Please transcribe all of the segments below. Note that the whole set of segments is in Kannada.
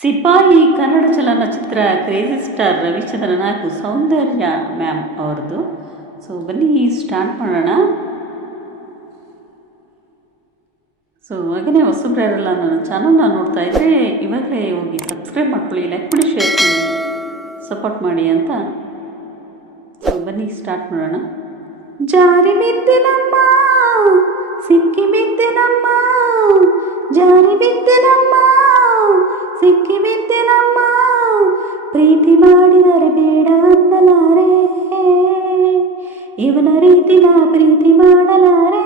ಸಿಪಾಯಿ ಕನ್ನಡ ಚಲನಚಿತ್ರ ಕ್ರೇಜಿ ಸ್ಟಾರ್ ರವಿಚಂದ್ರನ್ ಹಾಗೂ ಸೌಂದರ್ಯ ಮ್ಯಾಮ್ ಅವ್ರದ್ದು. ಸೊ ಬನ್ನಿ ಸ್ಟಾರ್ಟ್ ಮಾಡೋಣ. ಸೊ ಹಾಗೆಯೇ ಹೊಸಬ್ರು ಯಾರಲ್ಲ ನನ್ನ ಚಾನಲ್ನ ನೋಡ್ತಾ ಇದ್ದರೆ ಇವಾಗಲೇ ಹೋಗಿ ಸಬ್ಸ್ಕ್ರೈಬ್ ಮಾಡ್ಕೊಳ್ಳಿ, ಲೈಕ್ ಮಾಡಿ, ಶೇರ್ ಮಾಡಿ, ಸಪೋರ್ಟ್ ಮಾಡಿ ಅಂತ. ಸೊ ಬನ್ನಿ ಸ್ಟಾರ್ಟ್ ಮಾಡೋಣ. ಜಾರಿ ಬಿದ್ದೆನಮ್ಮ, ಸಿಕ್ಕಿ ಬಿದ್ದೆನಮ್ಮ, ಜಾರಿ ಬಿದ್ದೆನಮ್ಮ, ಸಿಕ್ಕಿ ಬಿದ್ದೆನಮ್ಮ, ಪ್ರೀತಿ ಮಾಡಿದರೆ ಬೇಡ ಅನ್ನಲಾರೆ, ಇವನ ರೀತಿ ನಾ ಪ್ರೀತಿ ಮಾಡಲಾರೆ,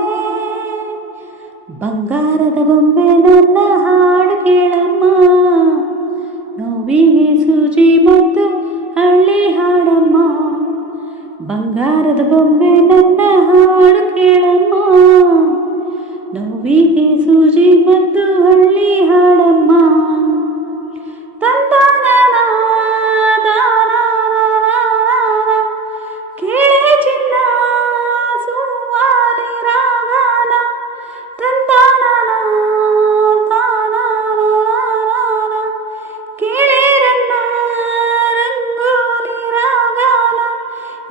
ಬಂಗಾರದ ಬೊಂಬೆ ನನ್ನ ಹಾಡು ಕೇಳಮ್ಮ, ನೋವಿಗೆ ಸೂಜಿ ಮತ್ತು ಹಳ್ಳಿ ಹಾಡಮ್ಮ, ಬಂಗಾರದ ಬೊಂಬೆ ನನ್ನ ಹಾಡು ಕೇಳಮ್ಮ, ನೋವಿಗೆ ಸೂಜಿ ಮತ್ತು ಹಳ್ಳಿ ಹಾಡಮ್ಮ. ಕೇಳೆ ಚಿನ್ನ ಸುವಾಲಿ ರಾಗಾನ, ಕೇಳೆ ರನ್ನ ರಂಗೋಲಿ ರಾಗಾನ,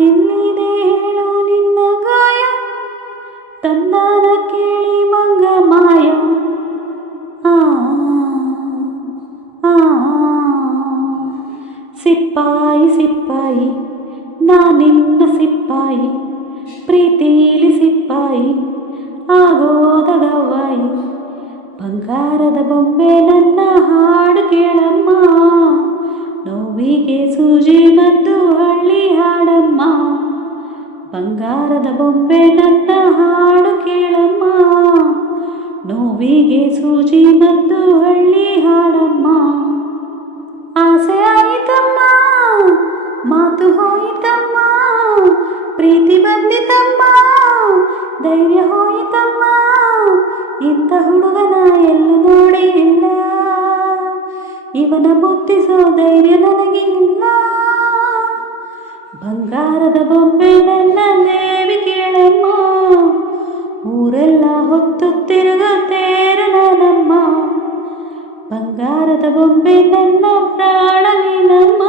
ಎಲ್ಲಿದೆ ಹೇಳು ನಿನ್ನ ಗಾಯ, ತಂದಾನ ಕೇಳಿ ಮಂಗ ಮಾಯ. ಸಿಪ್ಪಾಯಿ ಸಿಪ್ಪಾಯಿ ನಾನಿನ್ನ ಸಿಪ್ಪಾಯಿ, ಪ್ರೀತಿಲಿ ಸಿಪ್ಪಾಯಿ ಆಗೋದ ಗವ್ವಾಯಿ, ಬಂಗಾರದ ಬೊಂಬೆ ನನ್ನ ಹಾಡು ಕೇಳಮ್ಮ, ನೋವಿಗೆ ಸೂಜಿ ಮತ್ತು ಹಳ್ಳಿ ಹಾಡಮ್ಮ, ಬಂಗಾರದ ಬೊಂಬೆ ನನ್ನ ಹಾಡು ಕೇಳಮ್ಮ, ನೋವಿಗೆ ಸೂಜಿ ಮತ್ತು ಹಳ್ಳಿ ಹಾಡಮ್ಮ. ಆಸೆ ಆಯಿತಮ್ಮ, ಮಾತು ಹೋಯಿತಮ್ಮ, ಪ್ರೀತಿ ಬಂದಿತಮ್ಮ, ಧೈರ್ಯ ಹೋಯಿತಮ್ಮ, ಇಂಥ ಹುಡುಗನ ಎಲ್ಲೂ ನೋಡಿ ಇಲ್ಲ, ಇವನ ಮುತ್ತಿಸೋ ಧೈರ್ಯ ನನಗೆ ಇಲ್ಲ, ಬಂಗಾರದ ಬೊಂಬೆ ನನ್ನ ದೇವಿ ಕೇಳಮ್ಮ, ಊರೆಲ್ಲ ಹೊತ್ತು ತಿರುಗುತ್ತೇರ ನಾನಮ್ಮ, ಬಂಗಾರದ ಬೊಂಬೆ ನನ್ನ ಪ್ರಾಣ ನೀನಮ್ಮ,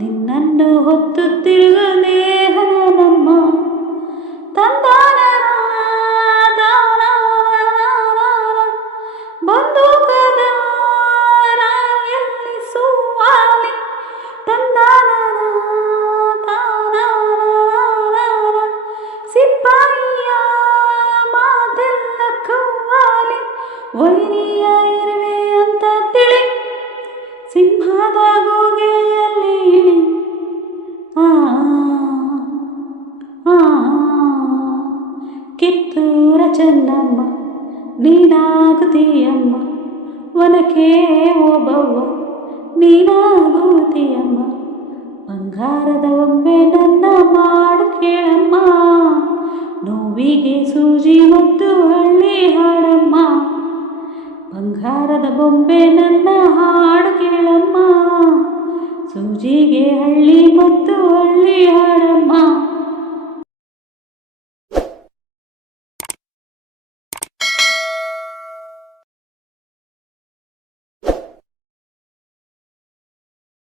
ನಿನ್ನನ್ನು ಹೊತ್ತು ತಿರುಗು ದೇಹ ನಾನಮ್ಮ. ತಂದಾನ ಬಂದೂಕದ ರಾಯಲ್ಲಿ ಸುವಾಲಿ, ತಂದಾನ ಸಿಪಾಯಿಯ ಮಾತೆಲ್ಲ ಕವ್ವಾಲಿ, ವೈರಿಯ ಇರುವೆ ಅಂತ ತಿಳಿ, ಸಿಂಹದ ಗೂಗೆಯಲ್ಲಿ ಇಳಿ, ಕಿತ್ತೂರ ಚೆನ್ನಮ್ಮ ನೀನಾಗುತ್ತೀಯಮ್ಮ, ವನಕೆ ಓಬವ್ವ ನೀನಾಗುತ್ತೀಯಮ್ಮ, ಬಂಗಾರದ ಬೊಂಬೆ ನನ್ನ ಮಾಡು ಕೇಳಮ್ಮ, ನೋವಿಗೆ ಸೂಜಿ ಮತ್ತು ಹಳ್ಳಿ ಹಾಡಮ್ಮ, ಬಂಗಾರದ ಬೊಂಬೆ ನನ್ನ ಹಾಡು ಕೇಳಮ್ಮ, ಸೂಜಿಗೆ ಹಳ್ಳಿ ಮತ್ತು ಹಳ್ಳಿ